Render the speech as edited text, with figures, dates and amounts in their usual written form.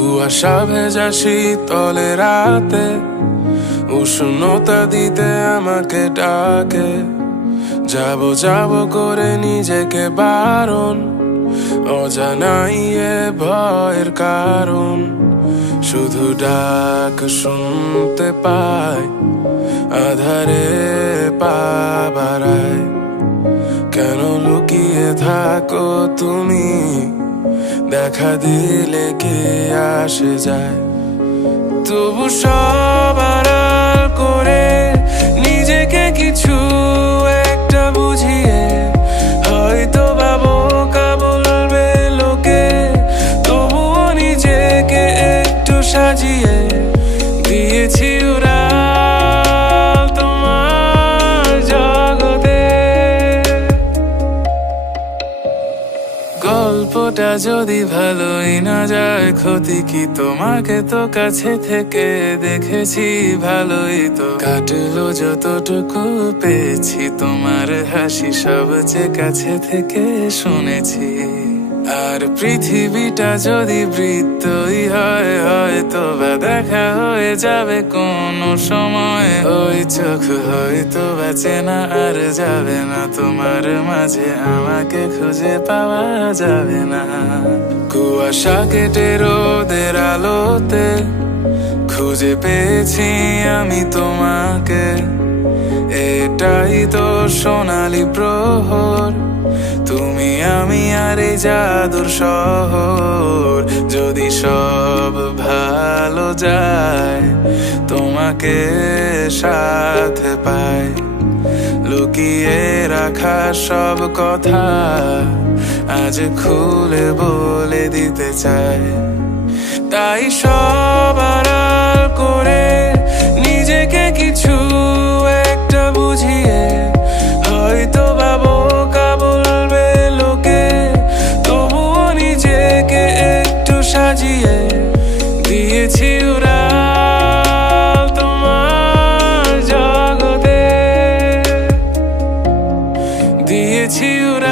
কুয়াশা ভেজা শীতলে রাতে উষ্ণতা দিতে আমাকে ডাকে। যাব যাব করে নিজেকে বারণ, অজানাই এ ভয়ের কারণ। শুধু ডাক শুনতে পাই, আধারে পা বাড়ায়। কেন লুকিয়ে থাকো তুমি, দেখা দিলে কে আসে যায়। তবু সব আড়াল করে নিজেকে কিছু একটা বুঝিয়ে, হয়তো বা বোকা বলবে লোকে, তবুও নিজেকে একটু সাজিয়ে দিয়েছি উড়াল তোমার জগতে। গল্পটা যদি ভালোই না যায়, ক্ষতি কি? তোমাকে তো কাছে থেকে দেখেছি, ভালোই তো কাটলো যতটুকু পেয়েছি। তোমার হাসি সবচেয়ে কাছে থেকে শুনেছি। আর পৃথিবীটা যদি বৃত্তই হয়, হয়তো বা দেখা হয়ে যাবে কোনো সময়। ওই চোখ হয়তো বা চেনা আর যাবে না, তোমার মাঝে আমাকে খুঁজে পাওয়া যাবে না। কুয়াশা কেটে রোদের আলোতে খুঁজে পেয়েছি আমি তোমাকে। এটাই তো সোনালি প্রহর, তুমি আমি আর এই জাদুর শহর। যদি সব ভালো যায়, তোমাকে সাথে পাই। লুকিয়ে রাখা সব কথা আজ খুলে বলে দিতে চাই। তাই সব আড়াল করে নিজেকে কিছু একটা বুঝিয়ে, হয়তো বা বোকা বলবে লোকে, তবুও নিজেকে একটু সাজিয়ে দিয়েছি উড়াল তোমার জগতে। দিয়েছি উড়াল।